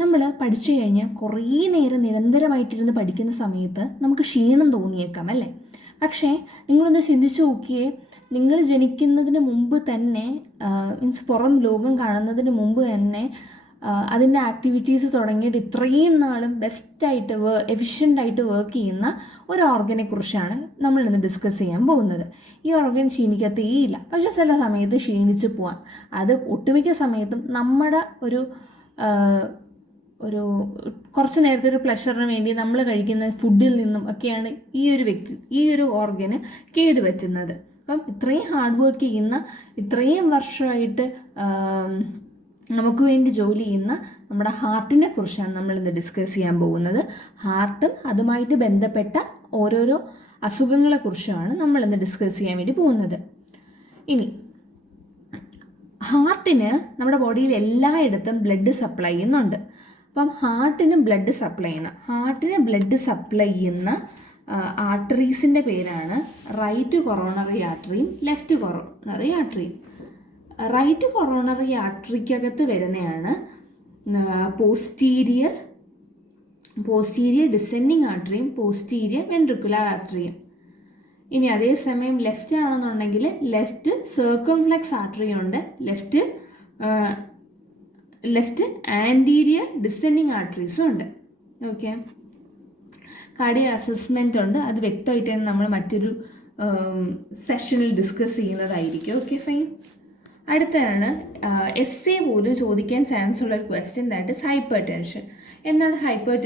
നമ്മൾ പഠിച്ചു കഴിഞ്ഞാൽ കുറേ നേരം നിരന്തരമായിട്ടിരുന്ന് പഠിക്കുന്ന സമയത്ത് നമുക്ക് ക്ഷീണം തോന്നിയേക്കാം അല്ലേ? പക്ഷേ നിങ്ങളൊന്ന് ചിന്തിച്ച് നോക്കിയേ, നിങ്ങൾ ജനിക്കുന്നതിന് മുമ്പ് തന്നെ മീൻസ് പുറം ലോകം കാണുന്നതിന് മുമ്പ് തന്നെ അതിൻ്റെ ആക്ടിവിറ്റീസ് തുടങ്ങിയിട്ട് ഇത്രയും നാളും ബെസ്റ്റായിട്ട് എഫിഷ്യൻ്റായിട്ട് വർക്ക് ചെയ്യുന്ന ഒരു ഓർഗനെ കുറിച്ചാണ് നമ്മളിന്ന് ഡിസ്കസ് ചെയ്യാൻ പോകുന്നത്. ഈ ഓർഗൻ ക്ഷീണിക്കത്തേയില്ല, പക്ഷേ ചില സമയത്ത് ക്ഷീണിച്ച് പോവാം. അത് ഒട്ടുമിക്ക സമയത്തും നമ്മുടെ ഒരു കുറച്ച് നേരത്തെ ഒരു പ്ലഷറിന് വേണ്ടി നമ്മൾ കഴിക്കുന്ന ഫുഡിൽ നിന്നും ഒക്കെയാണ് ഈ ഒരു ഓർഗന് കേടുപറ്റുന്നത്. അപ്പം ഇത്രയും ഹാർഡ് വർക്ക് ചെയ്യുന്ന, ഇത്രയും വർഷമായിട്ട് നമുക്ക് വേണ്ടി ജോലി ചെയ്യുന്ന നമ്മുടെ ഹാർട്ടിനെ കുറിച്ചാണ് നമ്മളിന്ന് ഡിസ്കസ് ചെയ്യാൻ പോകുന്നത്. ഹാർട്ടും അതുമായിട്ട് ബന്ധപ്പെട്ട ഓരോരോ അസുഖങ്ങളെക്കുറിച്ചാണ് നമ്മളിന്ന് ഡിസ്കസ് ചെയ്യാൻ വേണ്ടി പോകുന്നത്. ഇനി ഹാർട്ടിന് നമ്മുടെ ബോഡിയിൽ എല്ലായിടത്തും ബ്ലഡ് സപ്ലൈ ചെയ്യുന്നുണ്ട്. അപ്പം ഹാർട്ടിന് ബ്ലഡ് സപ്ലൈ ചെയ്യുന്ന ആർട്ടറീസിൻ്റെ പേരാണ് റൈറ്റ് കൊറോണറി ആർട്ടറിയും ലെഫ്റ്റ് കൊറോണറി ആർട്ടറിയും. റൈറ്റ് കൊറോണറി ആർട്ടറിക്കകത്ത് വരുന്നതാണ് പോസ്റ്റീരിയർ ഡിസെൻഡിങ് ആർട്ടറിയും പോസ്റ്റീരിയർ വെൻട്രിക്കുലർ ആർട്ടറിയും. ഇനി അതേസമയം ലെഫ്റ്റ് ആണെന്നുണ്ടെങ്കിൽ ലെഫ്റ്റ് സർക്കംഫ്ലെക്സ് ആർട്ടറിയും ഉണ്ട്, ലെഫ്റ്റ് ആൻറ്റീരിയർ ഡിസെൻഡിങ് ആർട്ടറീസും ഉണ്ട്. ഓക്കെ, കാർഡിയക് അസസ്മെൻ്റ് ഉണ്ട്, അത് വ്യക്തമായിട്ട് തന്നെ നമ്മൾ മറ്റൊരു സെഷനിൽ ഡിസ്കസ് ചെയ്യുന്നതായിരിക്കും. Okay, fine. അടുത്തതാണ് എസ്സേ പോലും ചോദിക്കാൻ ചാൻസ് ഉള്ള ഒരു question, that is hyper tension. എന്താണ് ഹൈപ്പർ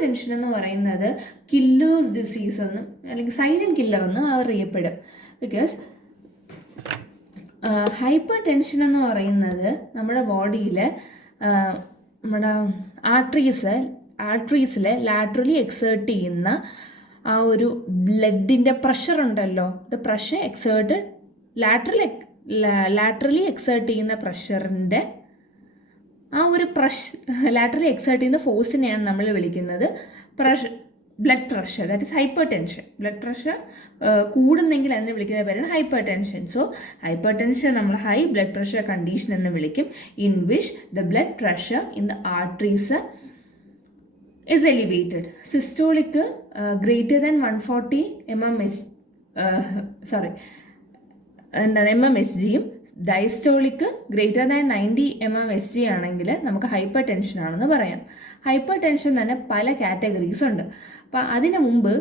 ടെൻഷൻ എന്ന് പറയുന്നത് കില്ലേഴ്സ് ഡിസീസ് എന്നും അല്ലെങ്കിൽ സൈലൻറ്റ് കില്ലർ എന്നും അറിയപ്പെടും. ബിക്കോസ് ഹൈപ്പർ ടെൻഷൻ എന്ന് പറയുന്നത് നമ്മുടെ ബോഡിയിൽ നമ്മുടെ ആർട്ടറീസിൽ ലാറ്ററലി എക്സേർട്ട് ചെയ്യുന്ന ആ ഒരു ബ്ലഡിൻ്റെ പ്രഷർ ഉണ്ടല്ലോ, the pressure exerted laterally exert ചെയ്യുന്ന പ്രഷറിൻ്റെ ആ ഒരു ലാറ്ററലി എക്സേർട്ട് ചെയ്യുന്ന ഫോഴ്സിനെയാണ് നമ്മൾ വിളിക്കുന്നത് blood pressure. That is hypertension. Blood pressure കൂടുന്നെങ്കിൽ അതിനെ വിളിക്കുന്ന പേരാണ് hypertension. So hypertension നമ്മൾ ഹൈ ബ്ലഡ് പ്രഷർ കണ്ടീഷൻ എന്ന് വിളിക്കും, in which the blood pressure in the arteries is elevated. Systolic greater than 140 mmHgയും ഡയസ്റ്റോളിക് ഗ്രേറ്റർ ദാൻ 90 mmHg ആണെങ്കിൽ നമുക്ക് ഹൈപ്പർ ടെൻഷൻ ആണെന്ന് പറയാം. ഹൈപ്പർ ടെൻഷൻ തന്നെ പല കാറ്റഗറീസ് ഉണ്ട്. അപ്പോൾ അതിന് മുമ്പ്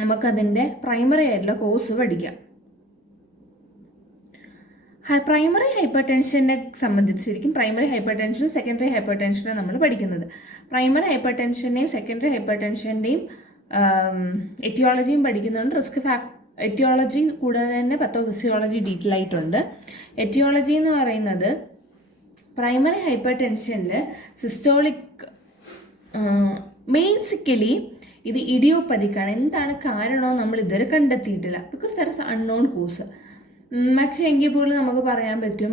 നമുക്കതിൻ്റെ പ്രൈമറി ആയിട്ടുള്ള കോഴ്സ് പഠിക്കാം. പ്രൈമറി ഹൈപ്പർ ടെൻഷനെ സംബന്ധിച്ചിരിക്കും പ്രൈമറി ഹൈപ്പർ ടെൻഷനും സെക്കൻഡറി ഹൈപ്പർ ടെൻഷനും നമ്മൾ പഠിക്കുന്നത്. പ്രൈമറി ഹൈപ്പർ ടെൻഷൻ്റെയും സെക്കൻഡറി ഹൈപ്പർ ടെൻഷൻ്റെയും എറ്റിയോളജിയും പഠിക്കുന്നുണ്ട്. എറ്റിയോളജി കൂടാതെ തന്നെ പത്തോഫിസിയോളജി ഡീറ്റെയിൽ ആയിട്ടുണ്ട്. എറ്റിയോളജി എന്ന് പറയുന്നത് പ്രൈമറി ഹൈപ്പർ ടെൻഷനിൽ സിസ്റ്റോളിക് ബേസിക്കലി ഇത് ഇഡിയോപ്പതിക്കാണ്. എന്താണ് കാരണമെന്ന് നമ്മൾ ഇതുവരെ കണ്ടെത്തിയിട്ടില്ല, because that is unknown cause. പക്ഷേ എങ്കിൽ പോലും നമുക്ക് പറയാൻ പറ്റും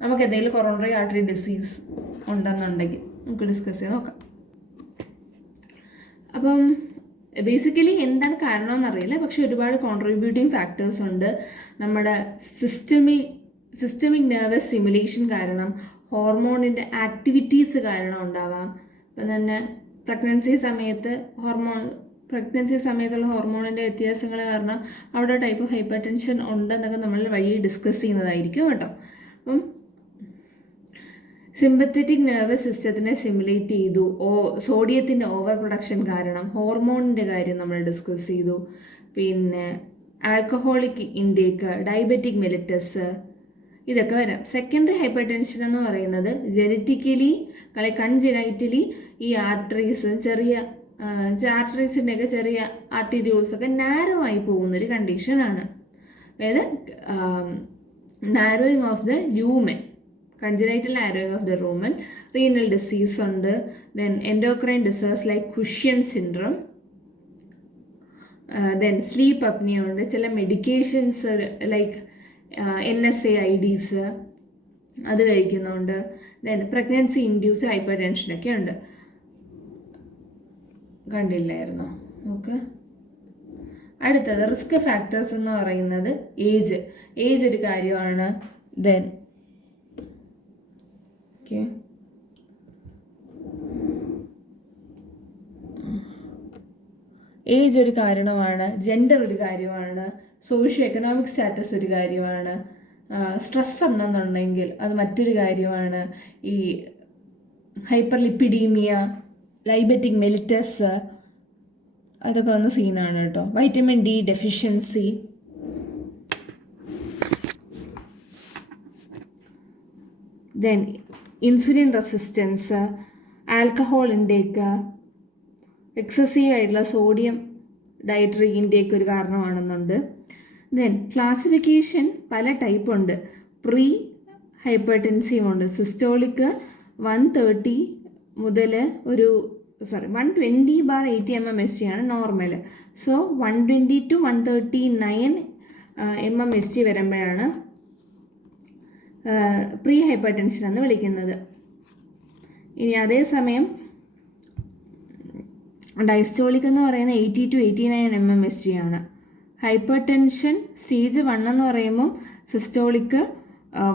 നമുക്ക് എന്തെങ്കിലും കൊറോണറി ആർട്ടറി ഡിസീസ് ഉണ്ടെന്നുണ്ടെങ്കിൽ നമുക്ക് ഡിസ്കസ് ചെയ്ത് നോക്കാം. അപ്പം ബേസിക്കലി എന്താണ് കാരണമെന്നറിയില്ല, പക്ഷെ ഒരുപാട് കോൺട്രിബ്യൂട്ടിങ് ഫാക്ടേഴ്സ് ഉണ്ട്. നമ്മുടെ സിസ്റ്റമിക് നെർവസ് സ്റ്റിമുലേഷൻ കാരണം, ഹോർമോണിൻ്റെ ആക്ടിവിറ്റീസ് കാരണം ഉണ്ടാവാം. ഇപ്പം തന്നെ പ്രഗ്നൻസി സമയത്തുള്ള ഹോർമോണിൻ്റെ വ്യത്യാസങ്ങൾ കാരണം അവിടെ ടൈപ്പ് ഓഫ് ഹൈപ്പർ ടെൻഷൻ ഉണ്ടെന്നൊക്കെ നമ്മൾ വഴി ഡിസ്കസ് ചെയ്യുന്നതായിരിക്കും കേട്ടോ. അപ്പം സിമ്പത്തറ്റിക് നെർവസ് സിസ്റ്റത്തിനെ സ്റ്റിമുലേറ്റ് ചെയ്തു. സോഡിയത്തിൻ്റെ ഓവർ പ്രൊഡക്ഷൻ കാരണം ഹോർമോണിൻ്റെ കാര്യം നമ്മൾ ഡിസ്കസ് ചെയ്തു. പിന്നെ ആൽക്കഹോളിക് ഇൻടേക്ക്, ഡയബറ്റിക് മെലിറ്റസ്, ഇതൊക്കെ വരാം. സെക്കൻഡറി ഹൈപ്പർ ടെൻഷൻ എന്ന് പറയുന്നത് കൺജനൈറ്റലി ഈ ആർട്ടറീസിൻ്റെയൊക്കെ ചെറിയ ആർട്ടീരിയോൾസൊക്കെ നാരോ ആയി പോകുന്നൊരു കണ്ടീഷനാണ്. അതായത് narrowing of the lumen, congenital narrowing of the lumen. Renal disease ഉണ്ട്. Then endocrine disorders like Cushing syndrome. Then sleep apnoea ഉണ്ട്. ചില മെഡിക്കേഷൻസ് ലൈക്ക് NSAIDs അത് കഴിക്കുന്നുണ്ട്. ദെൻ പ്രഗ്നൻസി ഇൻഡ്യൂസ് ഹൈപ്പർ ടെൻഷനൊക്കെ ഉണ്ട്. കണ്ടില്ലായിരുന്നോ? ഓക്കെ, അടുത്തത് റിസ്ക് ഫാക്ടേഴ്സ് എന്ന് പറയുന്നത് ഏജ് ഒരു കാര്യമാണ്. ദെൻ ഓക്കെ, ഏജ് ഒരു കാരണമാണ്, ജെൻഡർ ഒരു കാര്യമാണ്, സോഷ്യോ എക്കണോമിക് സ്റ്റാറ്റസ് ഒരു കാര്യമാണ്, സ്ട്രെസ് ഉണ്ടെന്നുണ്ടെങ്കിൽ അത് മറ്റൊരു കാര്യമാണ്, ഈ ഹൈപ്പർ ലിപ്പിഡീമിയ, ഡയബറ്റിക് മെലിറ്റസ്, അതൊക്കെ വന്ന സീനാണ് കേട്ടോ. Vitamin D deficiency, then insulin resistance, alcohol intake, excessive ആയിട്ടുള്ള സോഡിയം ഡയറ്ററി ഇൻടേക്ക് ഒരു കാരണമാണെന്നുണ്ട്. ദെൻ ക്ലാസിഫിക്കേഷൻ പല ടൈപ്പ് ഉണ്ട്. പ്രീ ഹൈപ്പർടെൻസീവ് ഉണ്ട്. സിസ്റ്റോളിക്ക് 130 മുതൽ 120/80 mmHg ആണ് നോർമൽ. സോ 120 to 139 mmHg വരുമ്പോഴാണ് പ്രീ ഹൈപ്പർടെൻഷൻ എന്ന് വിളിക്കുന്നത്. ഇനി അതേസമയം ഡയസ്റ്റോളിക് എന്ന് പറയുന്നത് 80 to 89 mmHg ആണ്. ഹൈപ്പർ ടെൻഷൻ സ്റ്റേജ് 1 എന്ന് പറയുമ്പം സിസ്റ്റോളിക്ക്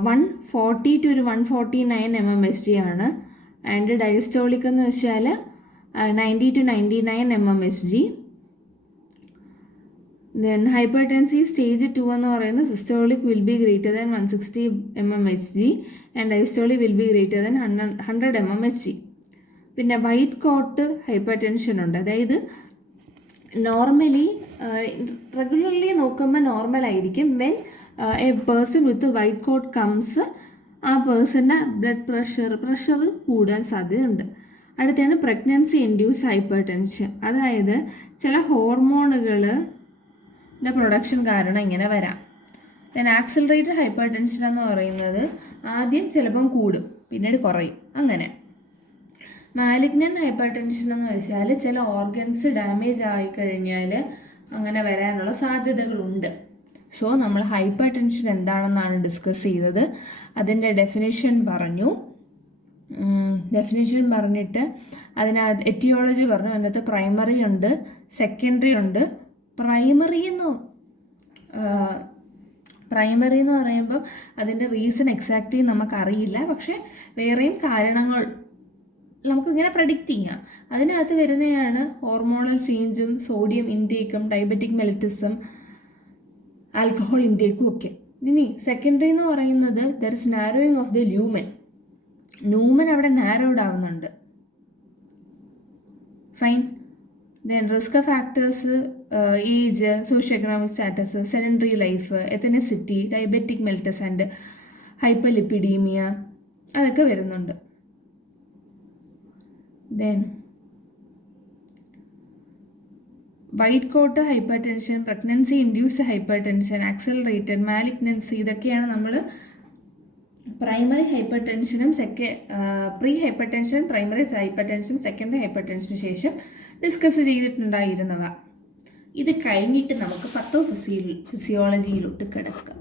140 to 149 mmHg ആണ്. ആൻഡ് ഡയസ്റ്റോളിക് എന്ന് വെച്ചാൽ 90 to 99 mmHg. Then hypertensive stage 2 എന്ന് പറയുന്നത് systolic will be greater than 160 mmHg and diastolic will be greater than 100 mmHg. പിന്നെ വൈറ്റ് കോട്ട് ഹൈപ്പർ ടെൻഷൻ ഉണ്ട്. അതായത് നോർമലി റെഗുലർലി നോക്കുമ്പോൾ നോർമൽ ആയിരിക്കും. When a person with white coat comes, ആ പേഴ്സൻ്റെ blood pressure കൂടാൻ സാധ്യതയുണ്ട്. അടുത്താണ് പ്രഗ്നൻസി ഇൻഡ്യൂസ് ഹൈപ്പർ ടെൻഷൻ. അതായത് ചില ഹോർമോണുകളുടെ പ്രൊഡക്ഷൻ കാരണം ഇങ്ങനെ വരാം. ദെൻ ആക്സിലറേറ്റഡ് ഹൈപ്പർ ടെൻഷൻ എന്ന് പറയുന്നത് ആദ്യം ചിലപ്പം കൂടും, പിന്നീട് കുറയും, അങ്ങനെ. മാലിഗ്നൻ്റ് ഹൈപ്പർ ടെൻഷൻ എന്ന് വെച്ചാൽ ചില ഓർഗൻസ് ഡാമേജ് ആയിക്കഴിഞ്ഞാൽ അങ്ങനെ വരാനുള്ള സാധ്യതകളുണ്ട്. സോ നമ്മൾ ഹൈപ്പർ ടെൻഷൻ എന്താണെന്നാണ് ഡിസ്കസ് ചെയ്തത്. അതിൻ്റെ ഡെഫിനിഷൻ പറഞ്ഞിട്ട് അതിനകത്ത് എറ്റിയോളജി പറഞ്ഞു. അതിനകത്ത് പ്രൈമറി ഉണ്ട്, സെക്കൻഡറി ഉണ്ട്. പ്രൈമറി എന്ന് പറയുമ്പം അതിൻ്റെ റീസൺ എക്സാക്റ്റ്ലി നമുക്കറിയില്ല, പക്ഷേ വേറെയും കാരണങ്ങൾ നമുക്കിങ്ങനെ പ്രഡിക്റ്റ് ചെയ്യാം. അതിനകത്ത് വരുന്നതാണ് ഹോർമോണൽ ചേഞ്ചും സോഡിയം ഇൻടേക്കും ഡയബറ്റിക് മെലിറ്റസും ആൽക്കഹോൾ ഇൻടേക്കും ഒക്കെ. ഇനി സെക്കൻഡറി എന്ന് പറയുന്നത് there is narrowing of the lumen അവിടെ നാരോഡ് ആവുന്നുണ്ട്. Fine. Then risk factors, age, socio economic status, sedentary life, ethnicity, diabetic mellitus and hyperlipidaemia, അതൊക്കെ വരുന്നുണ്ട്. Then white coat hypertension, pregnancy induced hypertension, accelerated, malignancy, ഇതൊക്കെയാണ് നമ്മൾ primary ഹൈപ്പർ ടെൻഷനും pre hypertension, primary hypertension, secondary ഹൈപ്പർ ടെൻഷന് ശേഷം discuss ചെയ്തിട്ടുണ്ടായിരുന്നവ. ഇത് കഴിഞ്ഞിട്ട് നമുക്ക് ഫിസിയോളജിയിലോട്ട് കിടക്കാം.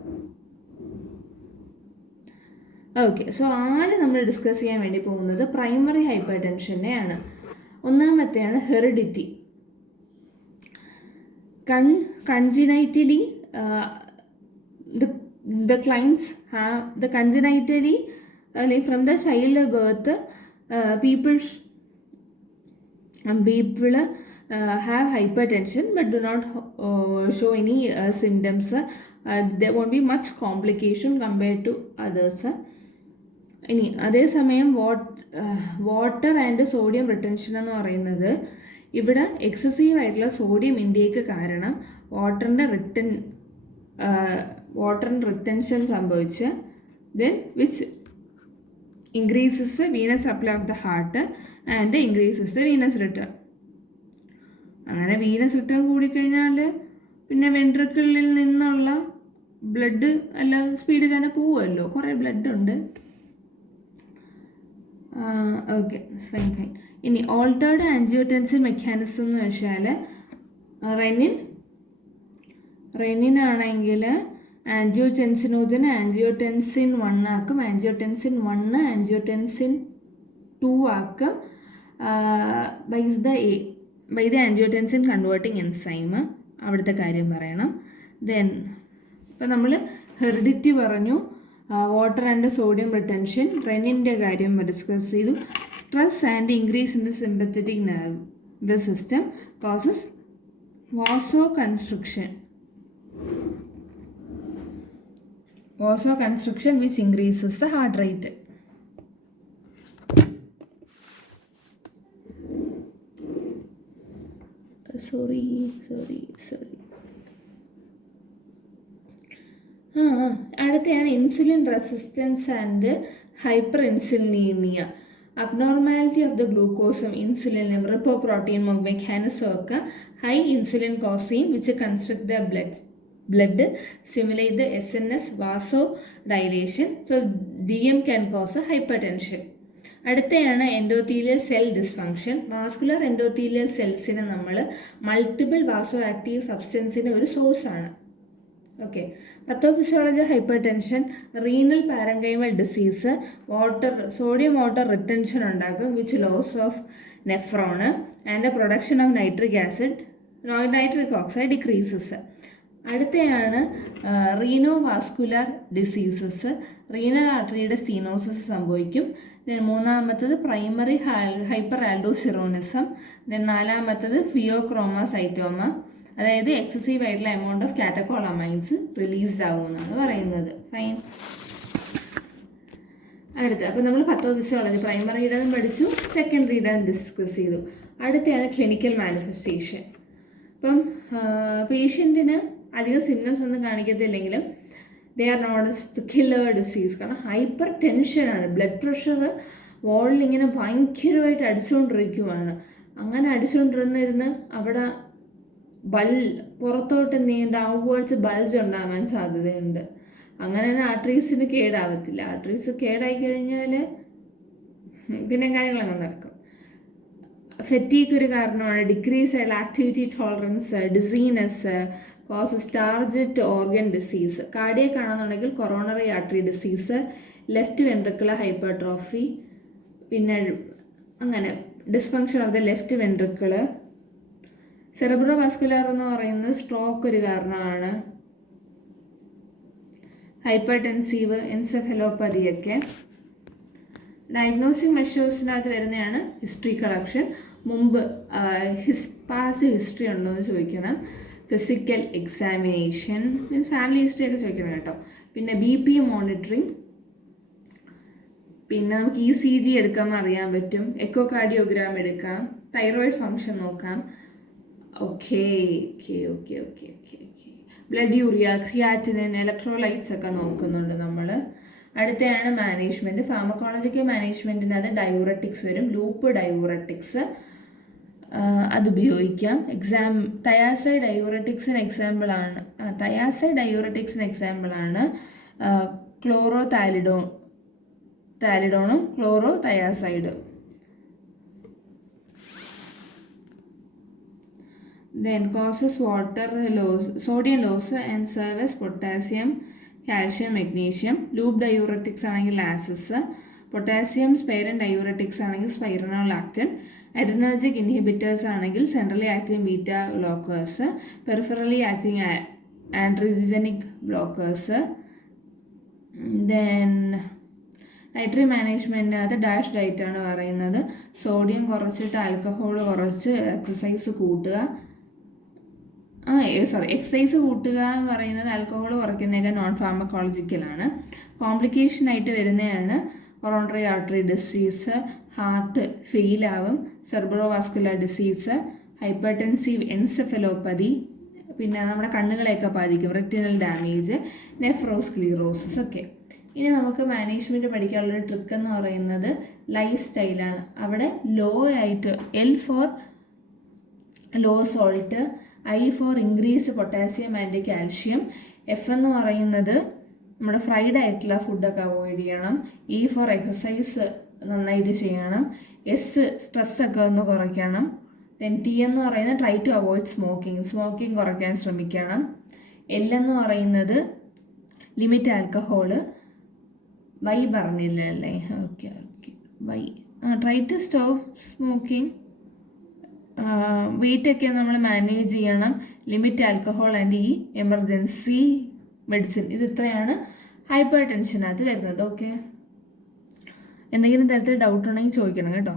ഓക്കെ, സോ ആദ്യം നമ്മൾ ഡിസ്കസ് ചെയ്യാൻ വേണ്ടി പോകുന്നത് പ്രൈമറി ഹൈപ്പർ ടെൻഷനെയാണ്. ഒന്നാമത്തെയാണ് heredity. Congenitally, the clients have the congenitally from the child birth, people have hypertension but do not show any symptoms. There won't be much complication compared to others. ഇനി അതേസമയം വാട്ടർ ആൻഡ് സോഡിയം റിട്ടൻഷൻ എന്ന് പറയുന്നത്, ഇവിടെ excessive ആയിട്ടുള്ള sodium intake കാരണം വാട്ടറിൻ്റെ retention സംഭവിച്ച് then which increases venous supply of the heart and increases the venous return. അങ്ങനെ വീനസ് റിട്ടേൺ കൂടിക്കഴിഞ്ഞാൽ പിന്നെ വെൻട്രിക്കിളിൽ നിന്നുള്ള ബ്ലഡ് അല്ല സ്പീഡിൽ തന്നെ പോവുമല്ലോ, കുറേ ബ്ലഡ് ഉണ്ട്. Okay, fine. ഇനി ഓൾട്ടേർഡ് ആൻജിയോടെൻസിൻ മെക്കാനിസം എന്ന് വെച്ചാൽ റെനിൻ ആണെങ്കിൽ ആൻജിയോടെൻസിനോജൻ ആൻജിയോടെൻസിൻ 1 ആക്കും, ആൻജിയോടെൻസിൻ 1 ആൻജിയോടെൻസിൻ 2 ആക്കും by the angiotensin converting enzyme. അവിടുത്തെ കാര്യം പറയണം. ദെൻ ഇപ്പം നമ്മൾ ഹെറിഡിറ്റി പറഞ്ഞു, വാട്ടർ ആൻഡ് സോഡിയം റിട്ടൻഷൻ, റെനിൻ്റെ കാര്യം ഡിസ്കസ് ചെയ്തു. Stress and increase in the sympathetic nervous system causes vasoconstriction. Vasoconstriction which increases the heart rate. Sorry. അടുത്തയാണ് insulin resistance and hyperinsulinaemia. Abnormality of the ഗ്ലൂക്കോസും ഇൻസുലിനും റിപ്പോപ്രോട്ടീനും mechanism ഒക്കെ high insulin cause ചെയ്യും which construct the blood stimulate the SNS vasodilation. So DM can cause hypertension. അടുത്തയാണ് endothelial cell dysfunction. Vascular endothelial സെൽസിന് നമ്മൾ multiple vasoactive സബ്സ്റ്റൻസിൻ്റെ ഒരു സോഴ്സാണ്. Okay. Pathophysiology hypertension, renal parenchymal disease, sodium water retention ഉണ്ടാക്കും which loss of nephron and the production of nitric oxide decreases. അടുത്തയാണ് renovascular diseases. Renal ആർട്ടറിയുടെ stenosis സംഭവിക്കും. മൂന്നാമത്തത് പ്രൈമറി ഹൈപ്പർ ആൽഡോസിറോണിസം. നാലാമത്തത് ഫിയോക്രോമസൈറ്റോമ, അതായത് എക്സസീവ് ആയിട്ടുള്ള എമൗണ്ട് ഓഫ് കാറ്റക്കോളമൈൻസ് റിലീസ്ഡ് ആകുമെന്നാണ് പറയുന്നത്. Fine. അടുത്ത അപ്പോൾ നമ്മൾ പത്തോഫിസിയോളജി പ്രൈമറിയുടേതും പഠിച്ചു, സെക്കൻഡറിയുടേതും ഡിസ്കസ് ചെയ്തു. അടുത്തയാണ് ക്ലിനിക്കൽ മാനിഫെസ്റ്റേഷൻ. ഇപ്പം പേഷ്യൻറ്റിന് അധികം സിംറ്റംസ് ഒന്നും കാണിക്കത്തില്ലെങ്കിലും they are not as killer disease. കാരണം ഹൈപ്പർ ടെൻഷനാണ്, ബ്ലഡ് പ്രഷർ വോളിൽ ഇങ്ങനെ ഭയങ്കരമായിട്ട് അടിച്ചുകൊണ്ടിരിക്കുവാണ്. അങ്ങനെ അടിച്ചുകൊണ്ടിരുന്നിരുന്ന് അവിടെ പുറത്തോട്ട് നീണ്ട ഔട്ട്വേർഡ്സ് ബൾജ് ഉണ്ടാവാൻ സാധ്യതയുണ്ട്. അങ്ങനെ തന്നെ ആർട്ടറീസിന് കേടാവത്തില്ല. ആർട്ടറീസ് കേടായി കഴിഞ്ഞാൽ പിന്നെ കാര്യങ്ങളങ്ങനെ നടക്കും. ഫെറ്റീക്ക് ഒരു കാരണമാണ്. ഡിക്രീസ് ആയിട്ടുള്ള activity tolerance, dizziness, causes target organ disease. Cardiac ആണെന്നുണ്ടെങ്കിൽ coronary artery disease, left ventricular hypertrophy, പിന്നെ അങ്ങനെ dysfunction of the left ventricle. Cerebrovascular എന്ന് പറയുന്നത് സ്ട്രോക്ക് ഒരു കാരണമാണ്. ഹൈപ്പർ ടെൻസീവ്, എൻസെഫലോപ്പതിയൊക്കെ. ഡയഗ്നോസ്റ്റിക് മെഷേഴ്സിനകത്ത് വരുന്നതാണ് ഹിസ്റ്ററി കളക്ഷൻ. മുമ്പ് പാസ്റ്റ് ഹിസ്റ്ററി ഉണ്ടോ എന്ന് ചോദിക്കണം. Physical examination means family history ഒക്കെ ചോദിക്കണം കേട്ടോ. പിന്നെ BPM മോണിറ്ററിങ്, പിന്നെ നമുക്ക് ECG എടുക്കാൻ അറിയാൻ പറ്റും, എക്കോ കാർഡിയോഗ്രാം എടുക്കാം, തൈറോയിഡ് ഫങ്ഷൻ നോക്കാം. Okay. Blood urea, creatinine, electrolytes ഒക്കെ നോക്കുന്നുണ്ട് നമ്മൾ. അടുത്തയാണ് മാനേജ്മെൻറ്റ്. ഫാർമക്കോളജിക്കൽ മാനേജ്മെൻറ്റിനകത്ത് ഡയൂററ്റിക്സ് വരും. ലൂപ്പ് ഡയൂററ്റിക്സ് അതുപയോഗിക്കാം. തയാസൈഡ് ഡയൂററ്റിക്സിന് എക്സാമ്പിളാണ് താലിഡോണും chlorothiazide. Then causes water loss, sodium loss and serve as potassium, calcium, magnesium. Loop diuretics ആണെങ്കിൽ ആസിസ്, പൊട്ടാസ്യം സ്പൈറൻ ഡയൂററ്റിക്സ് ആണെങ്കിൽ സ്പൈറനോലാക്റ്റിൻ, അഡ്രിനർജിക് ഇൻഹിബിറ്റേഴ്സ് ആണെങ്കിൽ centrally acting beta blockers, peripherally acting ആൻഡ്രിജനിക് blockers. Then dietary മാനേജ്മെൻറ്റിനകത്ത് DASH ഡയറ്റാണ് പറയുന്നത്. Sodium കുറച്ചിട്ട് alcohol കുറച്ച് exercise കൂട്ടുക. എക്സസൈസ് കൂട്ടുക എന്ന് പറയുന്നത് ആൽക്കഹോൾ കുറയ്ക്കുന്നതൊക്കെ നോൺ ഫാർമക്കോളജിക്കലാണ്. കോംപ്ലിക്കേഷനായിട്ട് വരുന്നതാണ് കൊറോണറി ആർട്ടറി ഡിസീസ്, ഹാർട്ട് ഫെയിലാവും, cerebrovascular disease, hypertensive encephalopathy, പിന്നെ നമ്മുടെ കണ്ണുകളെയൊക്കെ ബാധിക്കും, റെറ്റിനൽ ഡാമേജ്, നെഫ്രോസ്ക്ലീറോസിസ് ഒക്കെ. ഇനി നമുക്ക് മാനേജ്മെൻറ്റ് പഠിക്കാനുള്ളൊരു ട്രിക്ക് എന്ന് പറയുന്നത് ലൈഫ് സ്റ്റൈലാണ്. അവിടെ ലോ ആയിട്ട് L for low salt, I for increase potassium and calcium, F എന്ന് പറയുന്നത് നമ്മുടെ ഫ്രൈഡ് ആയിട്ടുള്ള ഫുഡൊക്കെ അവോയ്ഡ് ചെയ്യണം, E ഫോർ എക്സസൈസ് നന്നായിട്ട് ചെയ്യണം, S സ്ട്രെസ്സൊക്കെ ഒന്ന് കുറയ്ക്കണം, ദെൻ T എന്ന് പറയുന്നത് ട്രൈ ടു അവോയ്ഡ് സ്മോക്കിംഗ് കുറയ്ക്കാൻ ശ്രമിക്കണം, L എന്ന് പറയുന്നത് ലിമിറ്റ് ആൽക്കഹോള്, Y പറഞ്ഞില്ല അല്ലേ, okay Y try to stop smoking, വെയിറ്റൊക്കെ നമ്മൾ മാനേജ് ചെയ്യണം, ലിമിറ്റ് ആൽക്കഹോൾ ആൻഡ് ഈ എമർജൻസി മെഡിസിൻ. ഇത് ഇത്രയാണ് ഹൈപ്പർ ടെൻഷനകത്ത് വരുന്നത്. ഓക്കെ, എന്തെങ്കിലും തരത്തിൽ ഡൗട്ട് ഉണ്ടെങ്കിൽ ചോദിക്കണം കേട്ടോ.